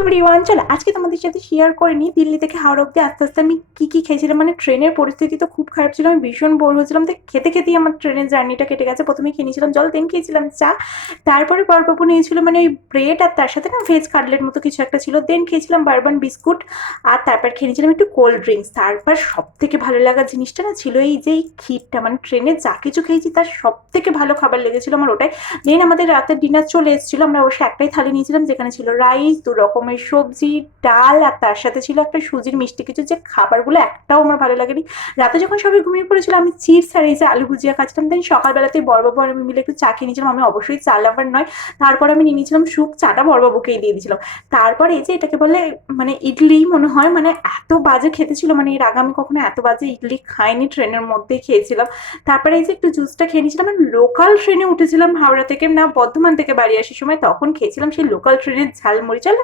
Everyone, চলো আজকে তোমাদের সাথে শেয়ার করে নিই দিল্লি থেকে হাওড়া অব্দি আস্তে আস্তে আমি কি খেয়েছিলাম। মানে ট্রেনের পরিস্থিতি তো খুব খারাপ ছিল, আমি ভীষণ বোর হয়েছিলাম, তাই খেতে খেতেই আমার ট্রেনের জার্নিটা কেটে গেছে। প্রথমে খেয়ে নিয়েছিলাম জল, দেন খেয়েছিলাম চা, তারপরে বরবাবু নিয়েছিল মানে ওই ব্রেড আর তার সাথে না ভেজ কাটলেট মতো কিছু একটা ছিল, দেন খেয়েছিলাম বারবান বিস্কুট, আর তারপর খেয়ে নিয়েছিলাম একটু কোল্ড ড্রিঙ্কস। তারপর সব থেকে ভালো লাগা জিনিসটা না ছিল এই যে এই ক্ষীরটা, মানে ট্রেনে যা কিছু খেয়েছি তার সব থেকে ভালো খাবার লেগেছিল আমার ওটাই। দেন আমাদের রাতের ডিনার চলে এসেছিলো, আমরা অবশ্যই একটাই থালি নিয়েছিলাম যেখানে ছিল রাইস, দু রকমের সবজি, ডাল, আর তার সাথে ছিল একটা সুজির মিষ্টি কিছু, যে খাবারগুলো একটাও আমার ভালো লাগেনি। রাতে যখন সবাই ঘুমিয়ে পড়েছিল আমি চিপস আর এই যে আলু ভুজিয়া খাচ্ছিলাম। দেন সকালবেলাতেই বড়বাবু আর আমি মিলে একটু চা খেয়ে নিয়েছিলাম, আমি অবশ্যই চা লাভার নয়। তারপর আমি নিয়ে নিয়েছিলাম স্যুপ, চাটা বড়বাবুকেই দিয়ে দিয়েছিলাম। তারপর এই যে এটাকে বলে মানে ইডলি মনে হয়, মানে এত বাজে খেতে ছিল, মানে এর আগে আমি কখনো এত বাজে ইডলি খাইনি, ট্রেনের মধ্যেই খেয়েছিলাম। তারপরে এই যে একটু জুসটা খেয়ে নিয়েছিলাম, আমি লোকাল ট্রেনে উঠেছিলাম হাওড়া থেকে, না বর্ধমান থেকে বাড়ি আসার সময়, তখন খেয়েছিলাম সেই লোকাল ট্রেনের ঝালমুড়ি। চলো